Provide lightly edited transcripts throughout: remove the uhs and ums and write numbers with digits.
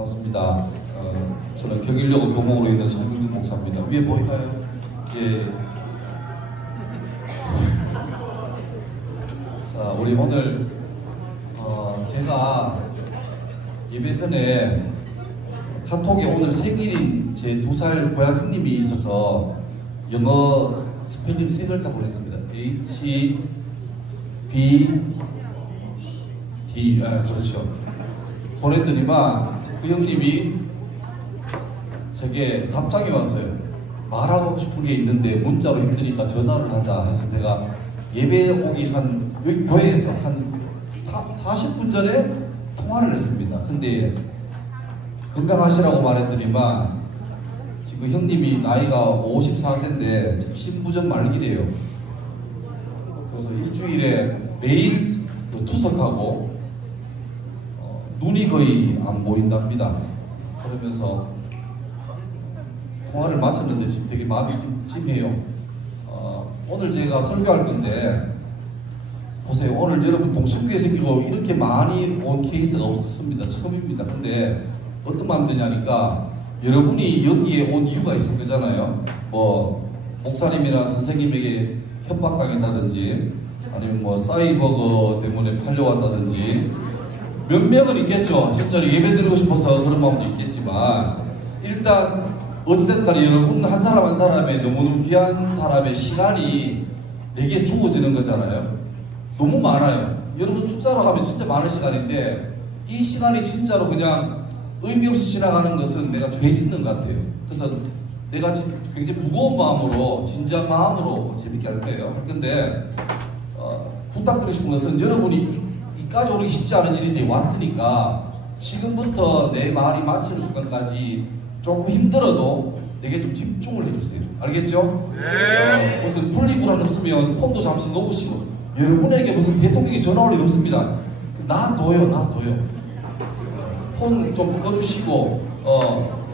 반갑습니다. 저는 경일여고 교목으로 있는 정윤준 목사입니다. 위에 보이나요? 예. 자, 우리 오늘 제가 예배 전에 카톡에 오늘 생일인 제 2살 고향 형님이 있어서 영어 스펠링 3글자 보냈습니다. H, B, D, 그렇죠. 보냈더니만 그 형님이 제게 답장이 왔어요. 말하고 싶은 게 있는데 문자로 힘드니까 전화를 하자 해서 내가 예배 오기 한 교회에서 한 40분 전에 통화를 했습니다. 근데 건강하시라고 말했더니만 지금 형님이 나이가 54세인데 지금 신부전 말기래요. 그래서 일주일에 매일 투석하고 눈이 거의 안 보인답니다. 그러면서 통화를 마쳤는데 지금 되게 마음이 찜찜해요. 오늘 제가 설교할 건데 보세요. 오늘 여러분 동식구에 생기고 이렇게 많이 온 케이스가 없습니다. 처음입니다. 근데 어떤 마음 드냐니까 여러분이 여기에 온 이유가 있을 거잖아요. 뭐 목사님이나 선생님에게 협박당했다든지 아니면 뭐 싸이버거 때문에 팔려왔다든지 몇 명은 있겠죠. 진짜로 예배 드리고 싶어서 그런 마음도 있겠지만 일단 어찌됐든 간에 여러분 한 사람 한 사람의 너무너무 귀한 사람의 시간이 내게 주어지는 거잖아요. 너무 많아요. 여러분 숫자로 하면 진짜 많은 시간인데 이 시간이 진짜로 그냥 의미 없이 지나가는 것은 내가 죄 짓는 것 같아요. 그래서 내가 굉장히 무거운 마음으로 진지한 마음으로 재밌게 할 거예요. 근데 부탁드리고 싶은 것은 여러분이 이까지 오르기 쉽지 않은 일인데 왔으니까 지금부터 내 말이 마치는 순간까지 조금 힘들어도 내게 좀 집중을 해주세요. 알겠죠? 네. 무슨 분리불안 없으면 폰도 잠시 놓으시고 여러분에게 무슨 대통령이 전화 올 일 없습니다. 놔둬요. 폰 좀 꺼주시고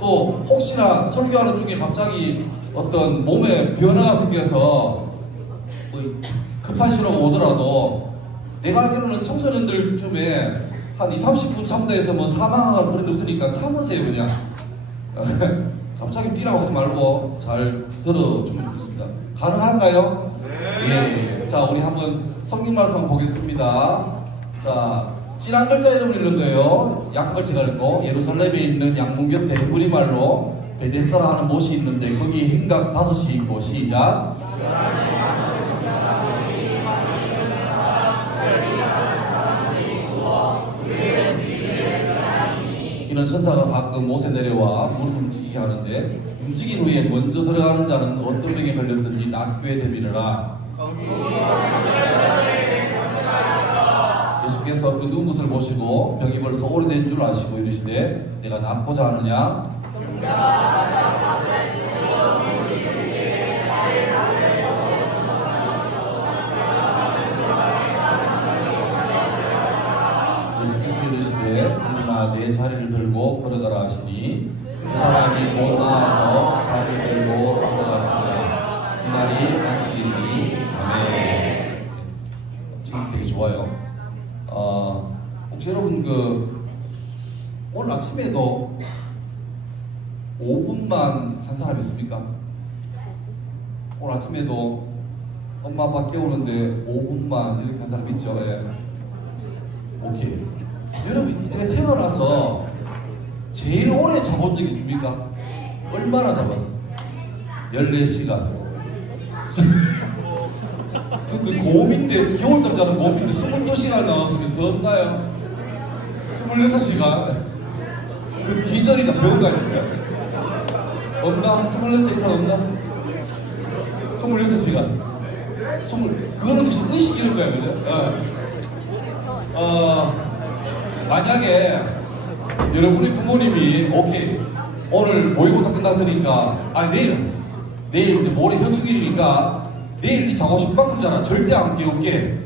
또 혹시나 설교하는 중에 갑자기 어떤 몸에 변화가 생겨서 급한 신호가 오더라도 내가 알기로는 청소년들 쯤에 한 20-30분 참다 해서 뭐 사망할 그런 일 없으니까 참으세요. 그냥 갑자기 뛰라고 하지 말고 잘 들어주면 좋겠습니다. 가능할까요? 네. 예. 자, 우리 한번 성경 말씀 보겠습니다. 자, 진한 글자 이름을 읽는 거예요. 약한 글자가 읽고 예루살렘에 있는 양문 곁에 히브리 말로 베데스다라 하는 못이 있는데 거기 행각 5이 있고 시작. 이런 천사가 가끔 못에 내려와 물을 움직이게 하는데 움직인 후에 먼저 들어가는 자는 어떤 병에 걸렸든지 낫게 되밀어라. 예수께서 그 누운 것을 보시고 병이 벌써 오래된 줄 아시고 이르시되 내가 낫고자 하느냐? 예수께서 이르시되 일어나 내 자리를 들고 걸어가라 하시니 그 사람이 곧 나와서 자리를 들고 걸어가시니라. 이 말이 안식이니 아멘. 지금 되게 좋아요. 혹시 여러분 오늘 아침에도 5분만 한 사람 있습니까? 오늘 아침에도 엄마 아빠 깨우는데 5분만 이렇게 한 사람 있죠? 예. 오케이. 여러분 내가 태어나서 제일 오래 자본 적 있습니까? 얼마나 잡았어? 14시간. 그 고음인데 겨울잠 자는 고음인데 22시간 나왔으면 더 없나요? 26시간. 그 기절이다. 배운 거 아닙니까? 없나? 26시간 없나? 26시간. 그거는 혹시 의식이는 거야, 그죠? 만약에 여러분의 부모님이 오케이 오늘 모의고사 끝났으니까 내일 이제 모레 현충일이니까 내일 네 자고 싶은 만큼 자라 절대 안 깨울게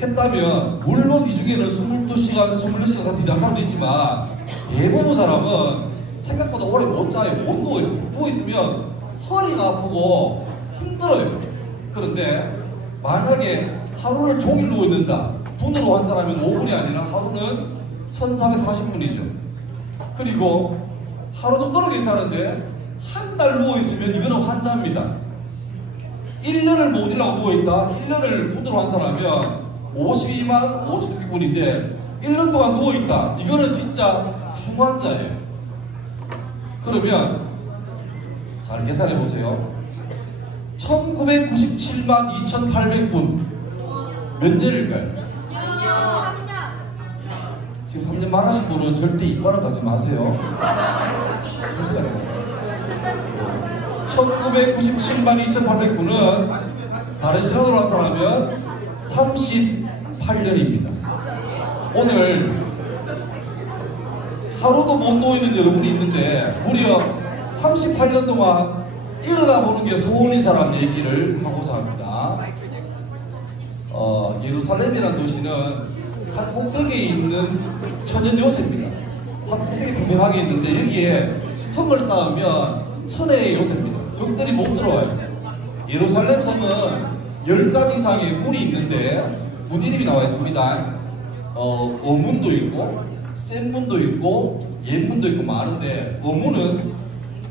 했다면 물론 이 중에는 22시간, 24시간 다 뒤자는 사람도 있지만 대부분 사람은 생각보다 오래 못 자요. 못 누워있어요. 누워있으면 허리가 아프고 힘들어요. 그런데 만약에 하루를 종일 누워있는다. 분으로 한 사람은 5분이 아니라 하루는 1440분이죠. 그리고 하루 정도는 괜찮은데 한 달 누워있으면 이거는 환자입니다. 1년을 못 일하고 누워있다. 1년을 푼으로 환산하면 52만 5,600분인데 1년 동안 누워있다. 이거는 진짜 중환자예요. 그러면 잘 계산해보세요. 1997만 2,800분 몇 년일까요? 지금 3년 말하신 분은 절대 이과를 가지 마세요. 1997만 2,800분은 다른 시간으로 환산하면 38년입니다. 오늘 하루도 못 누워있는 여러분이 있는데 무려 38년 동안 일어나 보는 게 소원인 사람 얘기를 하고자 합니다. 예루살렘이라는 도시는 산 꼭대기에 있는 천연 요새입니다. 산 꼭대기 분명하게 있는데 여기에 성을 쌓으면 천혜의 요새입니다. 적들이 못 들어와요. 예루살렘 성은 10가지 이상의 문이 있는데 문 이름이 나와 있습니다. 어문도 있고 센 문도 있고 옛문도 있고 많은데 어문은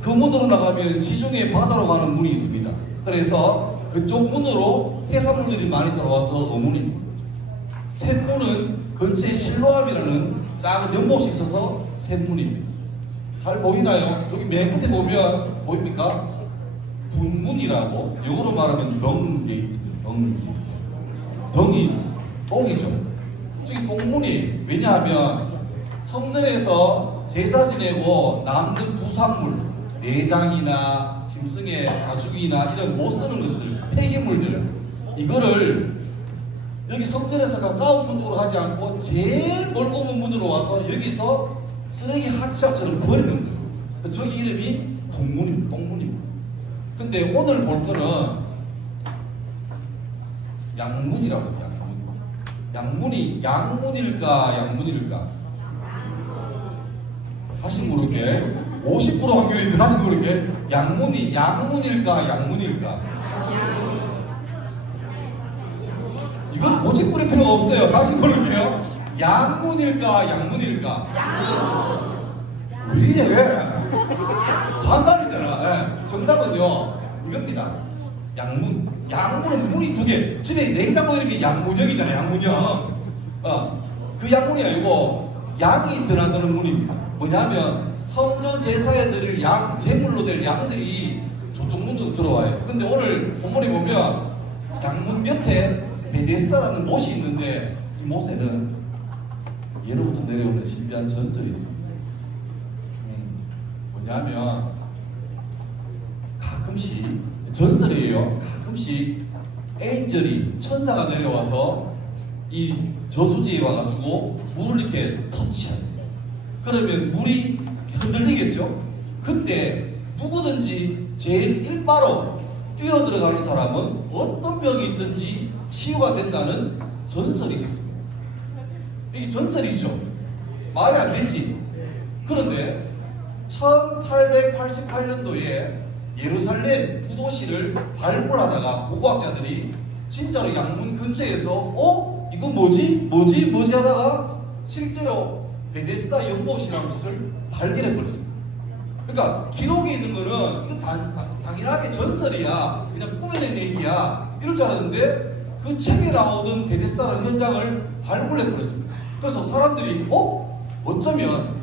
그 문으로 나가면 지중해 바다로 가는 문이 있습니다. 그래서 그쪽 문으로 해산물들이 많이 들어와서 어문입니다. 센 문은 근처에 실로암이라는 작은 연못이 있어서 센 문입니다. 잘 보이나요? 여기 맨 끝에 보면 보입니까? 분문이라고 영어로 말하면 덩게이트, 덩이 똥이죠. 저기 똥문이 왜냐하면 성전에서 제사 지내고 남는 부산물, 내장이나 짐승의 가죽이나 이런 못 쓰는 것들, 폐기물들 이거를 여기 성전에서 가까운 문 쪽으로 하지 않고 제일 멀고 온 문으로 와서 여기서 쓰레기 하치합처럼 버리는 거예요. 저기 이름이 똥문입니다. 근데 오늘 볼 거는 양문이라고 해요. 양문이 양문일까 양문일까? 다시 물을게. 50% 확률인데 다시 물을게. 양문이 양문일까 양문일까? 이건 고집부릴 필요가 없어요. 다시 물을게요. 양문일까 양문일까? 왜 이래? 반말이잖아. 네. 정답은요 이겁니다. 양문. 양문은 문이 두 개. 집에 냉장고 이름이 양문형이잖아요. 양문형. 그 양문이 아니고 양이 드나드는 문입니다. 뭐냐면 성전 제사에 드릴 양, 제물로 될 양들이 저쪽 문으로 들어와요. 근데 오늘 본문에 보면 양문 곁에 베데스다라는 못이 있는데 이 못에는 예로부터 내려오는 신비한 전설이 있습니다. 뭐냐면 가끔씩 전설이에요. 가끔씩 엔젤이 천사가 내려와서 이 저수지에 와가지고 물을 이렇게 터치합니다. 그러면 물이 흔들리겠죠? 그때 누구든지 제일 일바로 뛰어들어가는 사람은 어떤 병이 있든지 치유가 된다는 전설이 있었습니다. 이게 전설이죠. 말이 안 되지. 그런데 1888년도에 예루살렘 구도시를 발굴하다가 고고학자들이 진짜로 양문 근처에서 이건 뭐지 하다가 실제로 베데스다 연못이라는 곳을 발견해 버렸습니다. 그러니까 기록에 있는 거는 이거 당연하게 전설이야, 그냥 꾸며낸 얘기야 이럴 줄 알았는데 그 책에 나오던 베데스다라는 현장을 발굴해 버렸습니다. 그래서 사람들이 어쩌면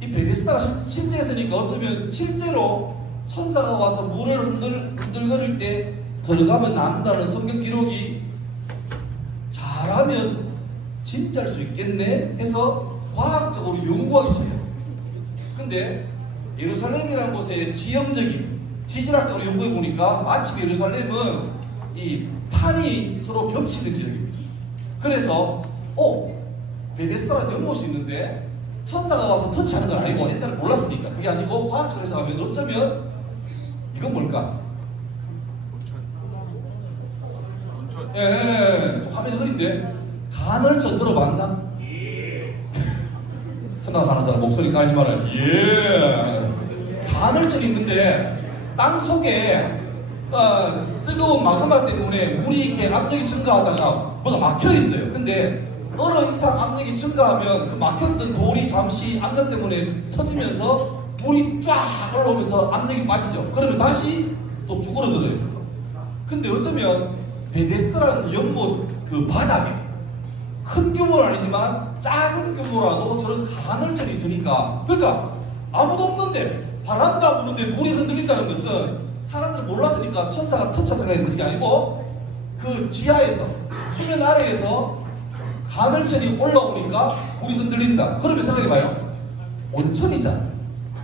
이 베데스다가 실제였으니까 어쩌면 실제로 천사가 와서 물을 흔들거릴 때 들어가면 난다는 성경 기록이 잘하면 진짜일 수 있겠네 해서 과학적으로 연구하기 시작했습니다. 근데 예루살렘이라는 곳의 지형적인 지질학적으로 연구해 보니까 마침 예루살렘은 이 판이 서로 겹치는 지역입니다. 그래서 베데스다라는 연못이 있는데 천사가 와서 터치하는 건 아니고 옛날에 몰랐으니까 그게 아니고 과학적으로 해석하면 어쩌면 이건 뭘까? 온천. 예, 화면이 흐린데 간헐천 들어봤나? 생각하는 사람 목소리 깔지 말아요. 간헐천이 있는데 땅 속에 뜨거운 마그마 때문에 물이 이렇게 압력이 증가하다가 뭐가 막혀 있어요. 근데 어느 이상 압력이 증가하면 그 막혔던 돌이 잠시 압력 때문에 터지면서 물이 쫙 올라오면서 압력이 빠지죠. 그러면 다시 또 쭈그러들어요. 근데 어쩌면 베데스다라는 연못 그 바닥에 큰 규모는 아니지만 작은 규모라도 저런 간헐천이 있으니까, 그러니까 아무도 없는데 바람도 안 부는데 물이 흔들린다는 것은 사람들이 몰랐으니까 천사가 터쳐서가 있는 게 아니고 그 지하에서 수면 아래에서 간헐천이 올라오니까 물이 흔들린다. 그러면 생각해봐요. 온천이잖아.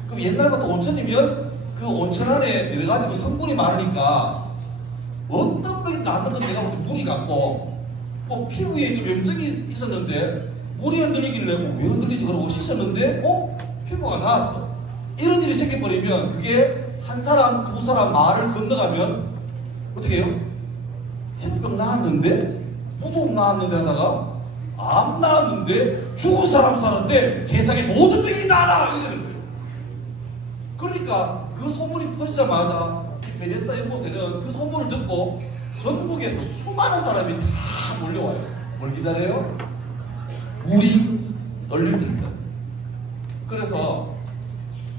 그럼 옛날부터 온천이면 그 온천 안에 여러 가지 그 성분이 많으니까 어떤 병이 나는 건 내가 볼 때 물이 같고, 뭐 피부에 좀 염증이 있었는데 물이 흔들리길래 뭐 왜 흔들리지 그러고 씻었는데 피부가 나았어. 이런 일이 생겨버리면 그게 한 사람 두 사람 말을 건너가면 어떻게 해요? 해병 나았는데 부종 나았는데 하다가 암 나았는데 죽은 사람 사는데 세상에 모든 병이 나라 이러는 거예요. 그러니까 그 소문이 퍼지자마자 베데스다 연못에는 그 소문을 듣고 전국에서 수많은 사람이 다 몰려와요. 뭘 기다려요? 물이 널릴 때입니다. 그래서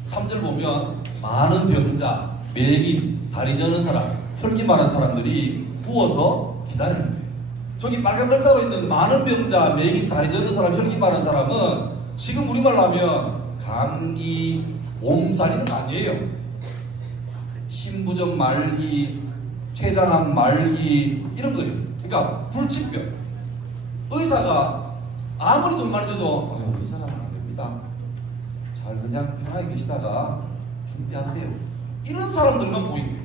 3절 보면 많은 병자, 매인, 다리 저는 사람, 혈기 많은 사람들이 부어서 기다리는 거예요. 저기 빨간 글자로 있는 많은 병자, 매인, 다리 저는 사람, 혈기 많은 사람은 지금 우리말로 하면 감기, 몸살 이런 거 아니에요. 신부적 말기, 췌장암 말기 이런 거예요. 그러니까 불치병. 의사가 아무리 돈 많이 줘도 이 사람은 안 됩니다. 잘 그냥 편하게 계시다가 준비하세요. 이런 사람들만 보이는 거예요.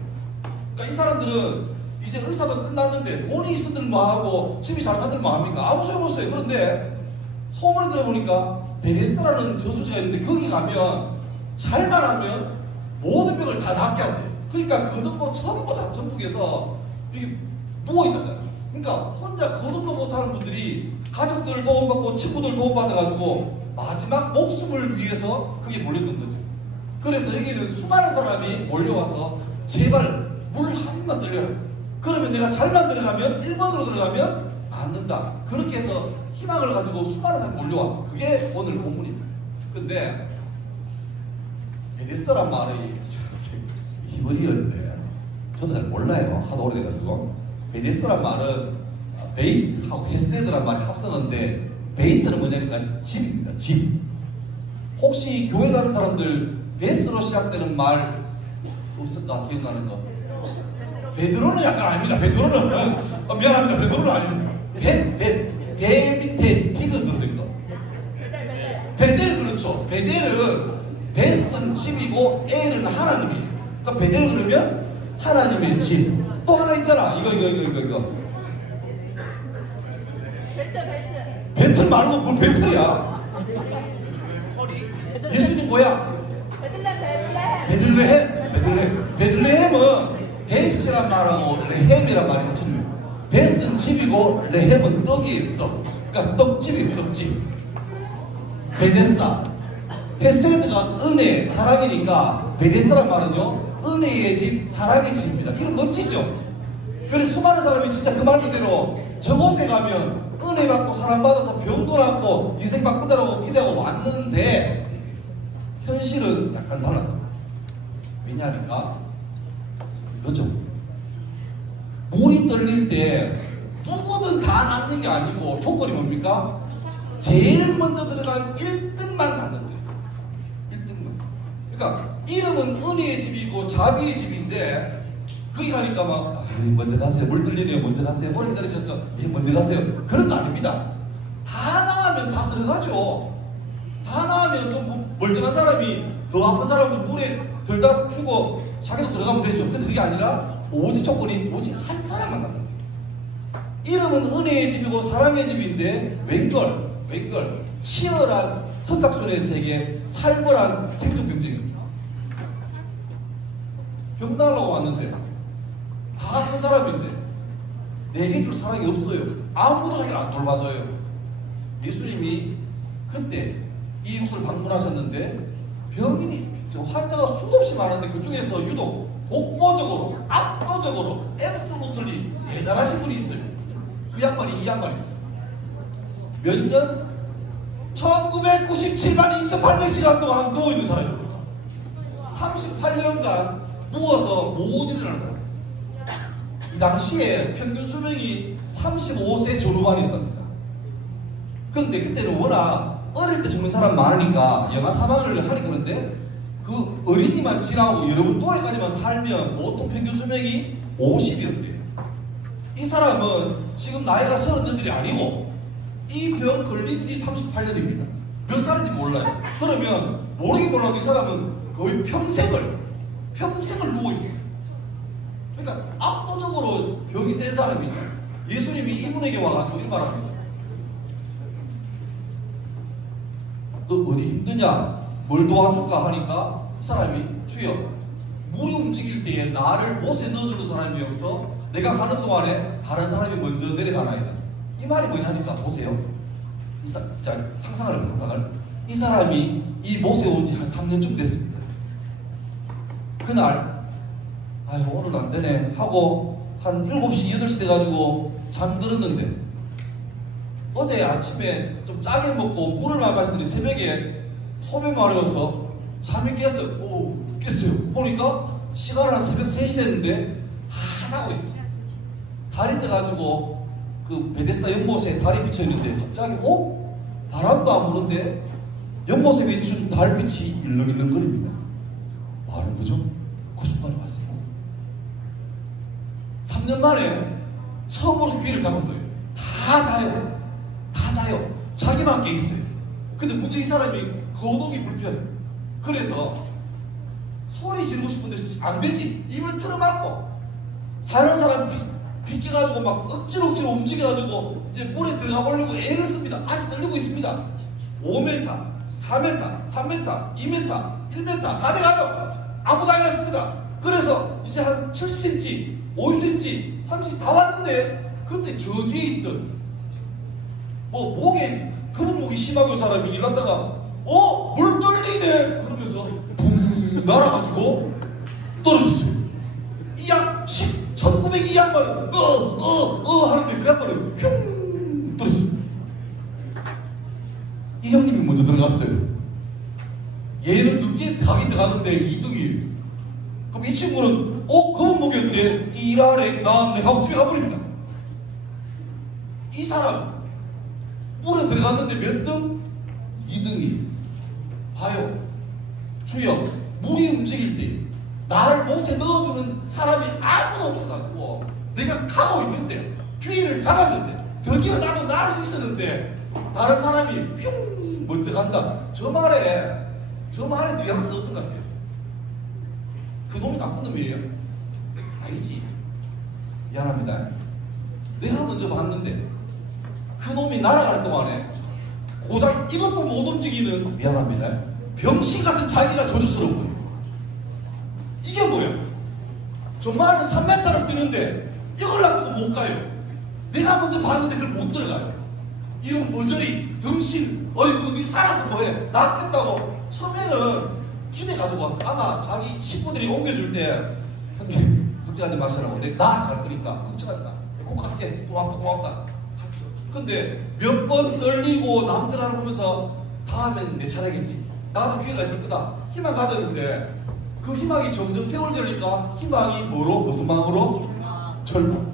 그러니까 이 사람들은 이제 의사도 끝났는데 돈이 있으들 뭐하고 집이 잘 사들 뭐합니까? 아무 소용없어요. 그런데 소문을 들어보니까 베데스다라는 저수지가 있는데 거기 가면 잘만 하면 모든 병을 다 낫게 한대요. 그러니까 그거 듣고 전부 다 전국에서 이게 누워있다잖아요. 그러니까 혼자 거듭도 못하는 분들이 가족들 도움받고 친구들 도움받아가지고 마지막 목숨을 위해서 그게 몰렸던 거죠. 그래서 여기는 수많은 사람이 몰려와서 제발 물 한 입만 들려라. 그러면 내가 잘만 들어가면 1번으로 들어가면 낫는다. 그렇게 해서 희망을 가지고 수많은 사람이 몰려왔어. 그게 오늘 본문입니다. 근데 베데스다란 말이 희번이었는데 저도 잘 몰라요. 하도 오래돼가지고. 베데스다란 말은 베이트하고 헤세드란 말이 합성어인데 베이트는 뭐냐니까 집입니다. 집. 혹시 교회 가는 사람들 베스로 시작되는 말 없을까? 기억나는 거? 베드로는 약간 아닙니다. 베드로는 미안합니다. 베드로는 아닙니다. 배 밑에 티그 들어있는 거. 베델 그렇죠. 베델은 베스는 집이고 엘은 하나님이에요. 그러니까 베델 그러면 하나님의 집. 또 하나 있잖아. 이거. 베틀 말고 뭘 베틀이야? 예수님 뭐야? 베들레헴은 베스란 말하고 레헴이란 말이 같은 거예요. 베스는 집이고 레헴은 떡이에요. 떡. 그러니까 떡집이에요. 떡집. 베데스다. 헤세드가 은혜, 사랑이니까 베데스다란 말은요 은혜의 집, 사랑의 집입니다. 이런 멋지죠? 그래서 수많은 사람이 진짜 그 말 그대로 저곳에 가면 은혜 받고 사랑받아서 병도 낫고 인생 바꾼다라고 기대하고 왔는데 현실은 약간 달랐습니다. 왜냐하니까 그렇죠. 물이 떨릴 때 누구든 다 낫는 게 아니고 조건이 뭡니까? 제일 먼저 들어간 1등만 낫는 거예요. 1등만. 그러니까 이름은 은혜의 집이고 자비의 집인데 거기 가니까 막 먼저 가세요. 물 들리네요. 먼저 가세요. 오래 기다리셨죠? 예, 먼저 가세요. 그런 거 아닙니다. 다 나가면 다 들어가죠. 다 나가면 좀 멀쩡한 사람이 더 아픈 사람도 물에 들다 죽고 자기도 들어가면 되죠. 근데 그게 아니라 오직 조건이 오직 한 사람만 간다. 이름은 은혜의 집이고 사랑의 집인데 웬걸 치열한 선착순의 세계, 살벌한 생존 경쟁입니다. 병나려고 왔는데 다 아픈 사람인데 내게 줄 사랑이 없어요. 아무도 자기를 안 돌봐줘요. 예수님이 그때 이곳을 방문하셨는데 병인이 환자가 수도 없이 많은데 그 중에서 유독 독보적으로 압도적으로 앱솔루틀리 대단하신 분이 있어요. 그 양반이 이 양반입니다. 몇 년? 1997만 2800시간 동안 누워있는 사람입니다. 38년간 누워서 못 일어나는 사람. 이 당시에 평균 수명이 35세 전후반이었답니다. 그런데 그때는 워낙 어릴 때 죽는 사람 많으니까 영아 사망을 하니 그런데 그 어린이만 지나고 여러분 또래까지만 살면 보통 평균 수명이 50이었대요. 이 사람은 지금 나이가 30들이 아니고 이 병 걸린 지 38년입니다. 몇 살인지 몰라요. 그러면 모르긴 몰라도 이 사람은 거의 평생을 누워있어요. 그러니까 압도적으로 병이 센 사람이죠. 예수님이 이분에게 와가지고 이렇게 말합니다. 너 어디 힘드냐? 뭘 도와줄까? 하니까 이 사람이 주여 물이 움직일 때에 나를 못에 넣어주는 사람이 없어 내가 가는 동안에 다른 사람이 먼저 내려가나이다. 이 말이 뭐냐니까 보세요. 자, 상상을. 이 사람이 이 못에 온 지 한 3년쯤 됐습니다. 그날 아유 오늘 안 되네 하고 한 7시 8시 돼가지고 잠들었는데 어제 아침에 좀 짜게 먹고 물을 많이 마시더니 새벽에 소변 마려워서 잠이 깼어요. 깼어요. 보니까 시간은 한 새벽 3시 됐는데 다 자고 있어. 달이 떠가지고 그 베데스다 연못에 달이 비쳐있는데 갑자기 바람도 안 부는데 연못에 비춘 달빛이 일렁일렁거립니다. 뭐하는 거죠? 그 순간에 왔어요. 3년 만에 처음으로 귀를 잡은 거예요. 다 자요. 자기만 깨 있어요. 근데 문제 이 사람이 거동이 불편해. 그래서 소리 지르고 싶은데 안 되지. 입을 틀어막고 자는 사람 비껴가지고 막 억지로 움직여가지고 이제 물에 들어가 보려고 애를 씁니다. 아직 떨리고 있습니다. 5m, 4m, 3m, 2m, 1m 다 돼가요. 아무도 안 왔습니다. 그래서 이제 한 70cm, 50cm, 30cm 다 왔는데 그때 저 뒤에 있던 목에 그런 목이 심하게 사람이 일하다가 물 떨리네 그러면서 붕 날아가지고 떨어졌어요. 이 양 1900 이 양반 하는데 그 양반은 흉 떨어졌어요. 이 형님이 먼저 들어갔어요. 얘는 늦게 가긴 들어갔는데 2등이에요. 그럼 이 친구는 검은 목이었는데 이라래 나왔네 하고 집에 가버립니다. 이 사람 물에 들어갔는데 몇 등? 2등이. 봐요. 주여 물이 움직일 때 나를 못에 넣어주는 사람이 아무도 없어가지고 내가 가고 있는데 귀를 잡았는데 드디어 나도 나을 수 있었는데 다른 사람이 흉 먼저 간다. 저 말에 뉘앙스가 어떤 것 같아요? 그 놈이 나쁜 놈이에요? 아니지. 미안합니다. 내가 먼저 봤는데 그 놈이 날아갈 동안에 고작 이것도 못 움직이는 미안합니다. 병신 같은 자기가 저주스러운 거예요. 이게 뭐야? 저 말은 3m를 뛰는데 이걸 놔두고 못 가요. 내가 먼저 봤는데 그걸 못 들어가요. 이건 머저리, 등신, 어이구 니 살아서 뭐해? 낫겠다고 처음에는 기대 가지고 왔어. 아마 자기 식구들이 옮겨줄 때 형님 걱정하지 마시라고 내가 나아서 갈 거니까 걱정하지 마. 꼭 갈게. 고맙다. 근데 몇 번 떨리고 남들 알아보면서 다음엔 내 차례겠지. 나도 기회가 있을 거다. 희망 가졌는데 그 희망이 점점 세월 지르니까 희망이 무슨 마음으로? 절망.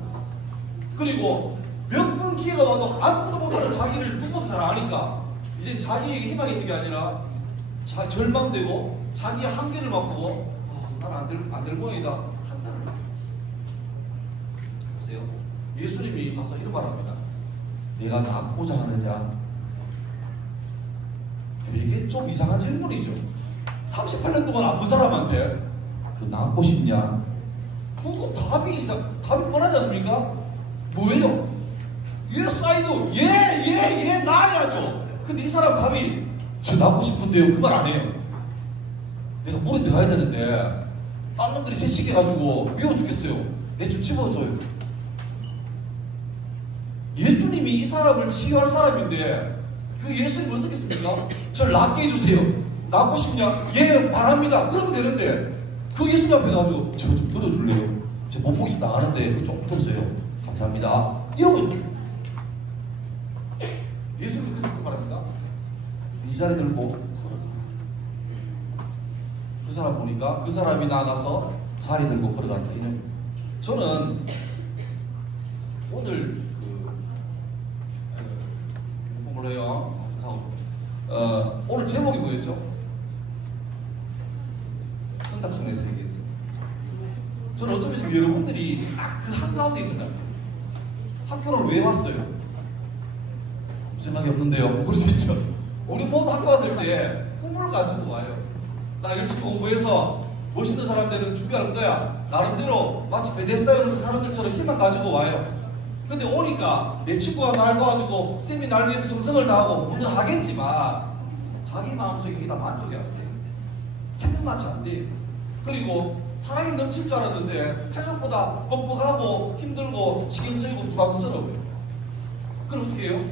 그리고 몇 번 기회가 와도 아무것도 못하는 자기를 누구도 잘 아니까 이제 자기에게 희망이 있는 게 아니라 절망되고 자기의 한계를 맛보고 난 안 될 모양이다. 한다는 거예요. 보세요. 예수님이 가서 이런 말합니다. 내가 낫고자 하느냐? 되게 좀 이상한 질문이죠. 38년 동안 아픈 사람한테 낫고 싶냐? 그건 답이 뻔하지 않습니까? 뭐예요? 사이도 예 나야죠. 근데 이 사람 답이 저 낫고 싶은데요. 그 말 안 해요. 내가 물에 들어가야 되는데 딴 놈들이 새치게가지고 미워 죽겠어요. 내 좀 집어줘요. 예수님이 이 사람을 치유할 사람인데 그 예수님이 어떻게 했습니까? 저를 낫게 해주세요. 낫고 싶냐? 예 바랍니다. 그러면 되는데 그 예수님 앞에 가지고 저 좀 들어줄래요? 제 몸무게 나가는데 그거 좀 들어줘요. 감사합니다. 이러고 예수님 자리 들고 그 사람 보니까 그 사람이 나가서 자리 들고 걸어가는 개념. 저는 오늘 공부를 해요. 오늘 제목이 뭐였죠? 선착순의 세계에서. 저는 어쩌면 지금 여러분들이 그 한가운데 있는 거예요. 학교를 왜 왔어요? 생각이 없는데요. 그럴 수 있죠. 우리 모두 학교 왔을 때 꿈을 가지고 와요. 나 열심히 공부해서 멋있는 사람 되는 준비할 거야. 나름대로 마치 베데스다 이런 사람들처럼 희망 가지고 와요. 근데 오니까 내 친구가 날 도와주고 쌤이 날 위해서 정성을 다하고 물론 하겠지만 자기 마음속에 그게 다 만족이 안 돼. 생각만치 안 돼. 그리고 사랑이 넘칠 줄 알았는데 생각보다 뻑뻑하고 힘들고 신경 쓰이고 부담스러워요. 그럼 어떻게 해요?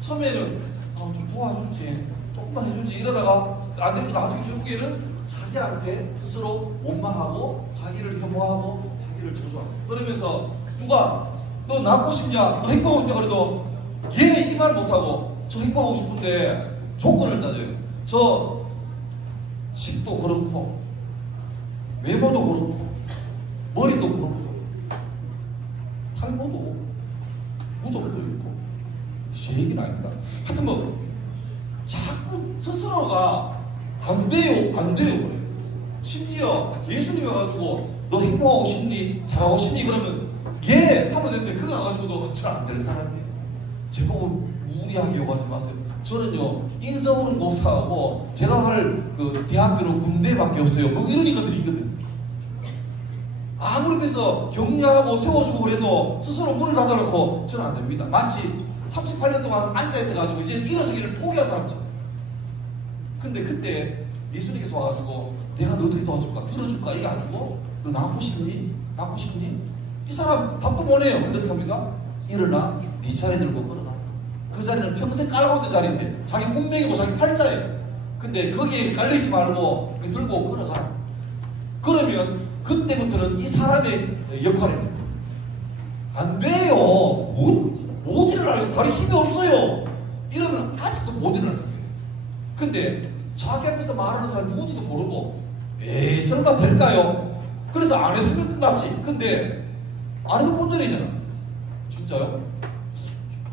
처음에는 좀 도와주지, 조금만 해주지 이러다가 안 되니까 나중에 결국에는 자기한테 스스로 원망하고 자기를 혐오하고 자기를 저주하고 그러면서 누가 너 낳고 싶냐? 너 행복하고 싶냐? 그래도 얘 이 말 못하고 저 행복하고 싶은데 조건을 따져요. 저 집도 그렇고 외모도 그렇고 머리도 그렇고 탈모도 무덤도 있고 제 얘기는 아닙니다. 하여튼 뭐 자꾸 스스로가 안 돼요 그래요. 심지어 예수님이 와가지고 너 행복하고 싶니? 잘하고 싶니? 그러면 예! 하면 되는데 그거 가가지고도 잘 안 될 사람이에요. 제보고 무리하게 요구하지 마세요. 저는요 인서울은 고사하고 제가 갈 그 대학교는 군대밖에 없어요. 뭐 이런 것들이 있거든요. 아무리 그래서 격려하고 세워주고 그래도 스스로 문을 닫아놓고 저는 안 됩니다. 마치 38년 동안 앉아있어가지고 이제 일어서기를 포기한 사람처럼. 근데 그때 예수님께서 와가지고 내가 너 어떻게 도와줄까? 들어줄까? 이게 아니고 너 낳고 싶니? 낳고 싶니? 이 사람 답도 못해요. 근데 어떻게 합니까? 일어나 네 차례 들고 걸어가. 그 자리는 평생 깔고 있는 자리인데 자기 운명이고 자기 팔자예요. 근데 거기에 깔려있지 말고 들고 걸어가라. 그러면 그때부터는 이 사람의 역할입니다. 안 돼요. 못 일어나요. 다리 힘이 없어요. 이러면 아직도 못 일어났어요. 근데 자기 앞에서 말하는 사람이 누군지도 모르고 에이 설마 될까요? 그래서 안 했으면 끝났지. 근데 안 해도 본전이잖아. 진짜요?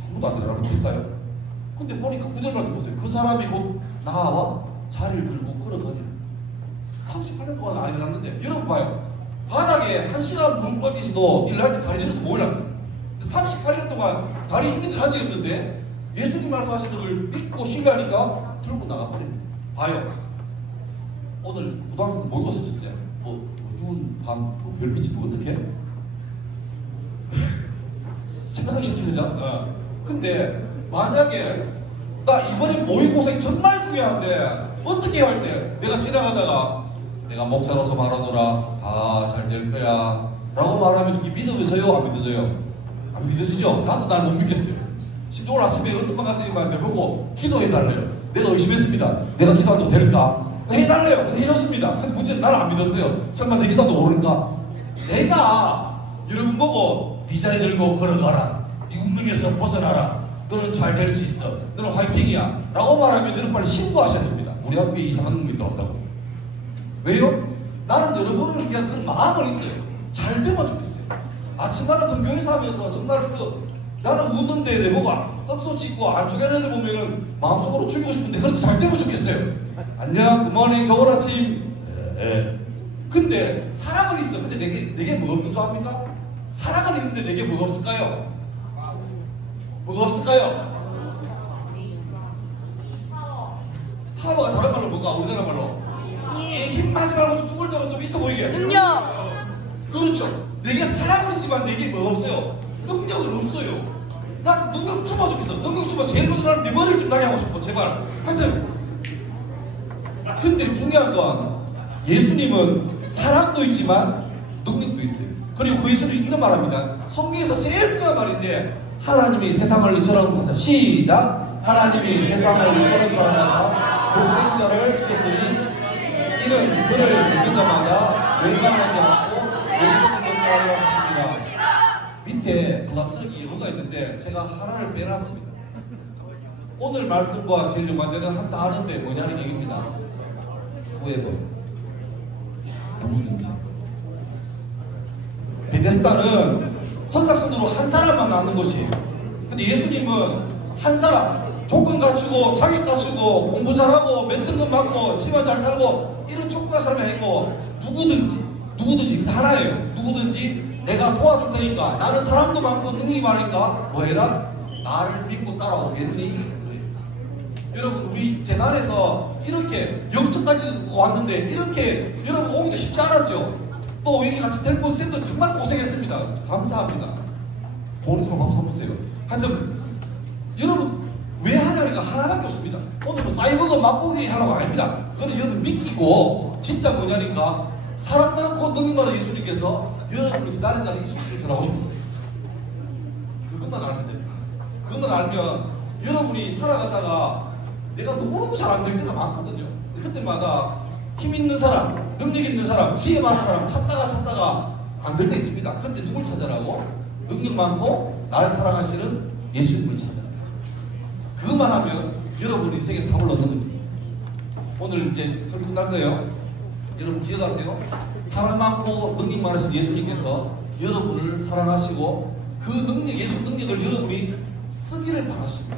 아무도 안 되라고 될까요? 근데 보니까 구절 말씀 보세요. 그 사람이 곧 나와 자리를 들고 걸어가니 38년 동안 안 일어났는데 여러분 봐요. 바닥에 1시간 물건이서도 일할 때 다리 저려서 뭐 일합니까? 38년 동안 다리 힘이 들어가지 없는데 예수님 말씀하시는 걸 믿고 신뢰하니까 들고 나가버립니다. 봐요. 오늘 고등학생들 모의고사 쳤지? 뭐 어두운 밤 별빛이 뭐 어떻게? 생각하기 싫죠? 근데 만약에 나 이번에 모의고사가 정말 중요한데 어떻게 해야 할 때 내가 지나가다가 내가 목사로서 말하노라 다 잘 될 거야 라고 말하면 그게 믿어져요? 안 믿어져요? 안 믿어지죠? 나도 날 못 믿겠어요. 심지어 오늘 아침에 어떤 방학들이 왔는데 보고 기도해달래요. 내가 의심했습니다. 내가 기도해도 될까? 해달래요. 해줬습니다. 근데 문제는 나를 안 믿었어요. 설마 내 기도도 모를까? 내가 여러분 보고 네 자리 들고 걸어가라. 네 운명에서 벗어나라. 너는 잘 될 수 있어. 너는 화이팅이야. 라고 말하면 너는 빨리 신고하셔야 됩니다. 우리 학교에 이상한 놈이 들어왔다고. 왜요? 나는 여러분을 위한 그런 마음은 있어요. 잘 되면 좋겠어요. 아침마다 등교회사 하면서 정말 나는 웃는데 내보고 썩소 짓고 안쪽에 애들 보면은 마음속으로 죽이고 싶은데 그래도 잘 되면 좋겠어요. 안녕, 굿모닝, 좋은 아침. 근데 사랑은 있어. 근데 내게 뭐가 없는 줄 압니까? 사랑은 있는데 내게 뭐가 없을까요? 뭐가 없을까요? 파워가 다른 말로 뭘까? 우리나라 말로 힘하지 말고 좀 두글두글 좀 있어 보이게. 능력. 그렇죠. 내게 사랑은 있지만 내게 뭐가 없어요? 능력은 없어요. 나 능력 좀 좋겠어. 능력 좀 제일 먼저 나는 내 머리를 좀 나게 하고 싶어. 제발. 하여튼 근데 중요한 건 예수님은 사랑도 있지만 능력도 있어요. 그리고 그 예수님이 이런 말합니다. 성경에서 제일 중요한 말인데 하나님이 세상을 이처럼 시작. 하나님이 세상을 이처럼 사랑하사 독생자를 주셨으니 이는 그를 믿는 자마다 멸망하지 않고 영생을 얻게 하려 하십니다. 밑에 부담스럽게 예고가 있는데 제가 하나를 빼놨습니다. 오늘 말씀과 제일 연관되는 한 단어인데 뭐냐는 얘기입니다. whoever. 누구든지. 베데스다는 선착순으로 한 사람만 낳는 것이에요. 근데 예수님은 한 사람, 조건 갖추고 자격 갖추고 공부 잘하고 몇 등급 받고 집안 잘 살고 이런 조건한 사람이 아니고 누구든지 하나예요. 누구든지 내가 도와줄 테니까 나는 사람도 많고 능력이 많으니까 뭐해라? 나를 믿고 따라오겠니? 여러분 우리 재단에서 이렇게 영천까지 왔는데 이렇게 여러분 오기도 쉽지 않았죠? 또 여기 같이 데리고 쌤도 정말 고생했습니다. 감사합니다. 돈 있으면 박수 한번 주세요. 하여튼 여러분 왜 하냐니까 하나밖에 없습니다. 오늘 뭐 사이버거 맛보기 하려고 아닙니다. 그거는 여러분 믿기고 진짜 뭐냐니까 사랑 많고 능력 많은 예수님께서 여러분을 기다린다는 이 소식을 전하고 싶었어요. 그것만 알면 됩니다. 그것만 알면 여러분이 살아가다가 내가 너무 잘 안 될 때가 많거든요. 그때마다 힘 있는 사람, 능력 있는 사람, 지혜 많은 사람 찾다가 안 될 때 있습니다. 그때 누굴 찾아라고? 능력 많고 날 사랑하시는 예수님을 찾아라. 그것만 하면 여러분 인생에 답을 얻는 겁니다. 오늘 이제 설교 끝날 거예요. 여러분 기억하세요. 사랑 많고 능력 많으신 예수님께서 여러분을 사랑하시고 그 능력, 예수 능력을 여러분이 쓰기를 바라십니다.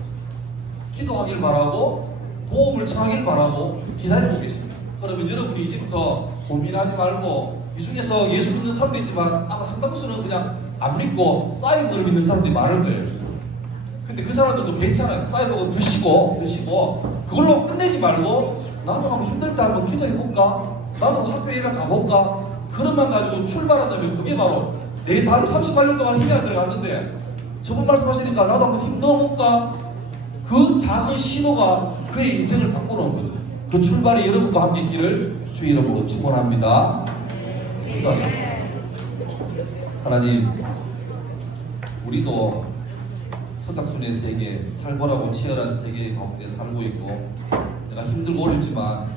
기도하길 바라고 도움을 청하길 바라고 기다리고 계십니다. 그러면 여러분이 이제부터 고민하지 말고 이 중에서 예수 믿는 사람도 있지만 아마 상당수는 그냥 안 믿고 사이버를 믿는 사람들이 많을 거예요. 근데 그 사람들도 괜찮아요. 사이버를 드시고 그걸로 끝내지 말고 나도 한번 힘들 때 한번 기도해볼까? 나도 학교 예배 가볼까? 그것만 가지고 출발한다면 그게 바로 내 다리 38년 동안 힘이 안 들어갔는데 저번 말씀하시니까 나도 한번 힘 넣어볼까? 그 작은 신호가 그의 인생을 바꿔놓은 거죠. 그 출발이 여러분과 함께 있기를 주의 이름으로 축원합니다. 기도하겠습니다. 하나님, 우리도 선착순의 세계, 살벌하고 치열한 세계 가운데 살고 있고 내가 힘들고 어렵지만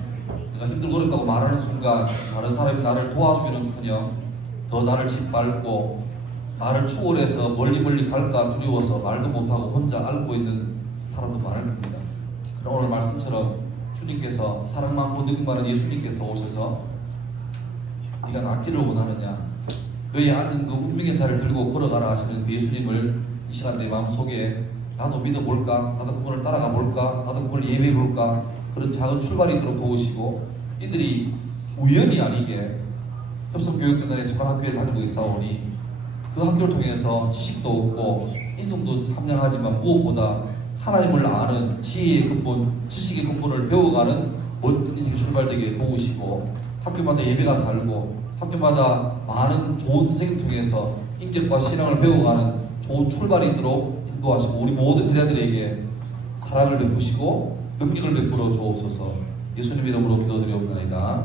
내가 힘들고 어렵다고 말하는 순간 다른 사람이 나를 도와주기는커녕 더 나를 짓밟고 나를 추월해서 멀리 갈까 두려워서 말도 못하고 혼자 앓고 있는 사람도 많을 겁니다. 그럼 오늘 말씀처럼 주님께서 사랑 많고 능력 많은 예수님께서 오셔서 네가 낫기를 원하느냐, 너의 앉은 그 운명의 자리를 들고 걸어가라 하시는 그 예수님을 이 시간 내 마음속에 나도 믿어볼까, 나도 그분을 따라가 볼까, 나도 그분을 예배해 볼까, 그런 작은 출발이 있도록 도우시고 이들이 우연이 아니게 협성교육재단에 속한 학교에 다니고 있사오니 그 학교를 통해서 지식도 얻고 인성도 함량하지만 무엇보다 하나님을 아는 지혜의 근본, 지식의 근본을 배워가는 멋진 인생이 출발되게 도우시고 학교마다 예배가 살고 학교마다 많은 좋은 선생님 통해서 인격과 신앙을 배워가는 좋은 출발이 있도록 인도하시고 우리 모든 제자들에게 사랑을 베푸시고 능력을 베풀어 주옵소서. 예수님 이름으로 기도드리옵나이다.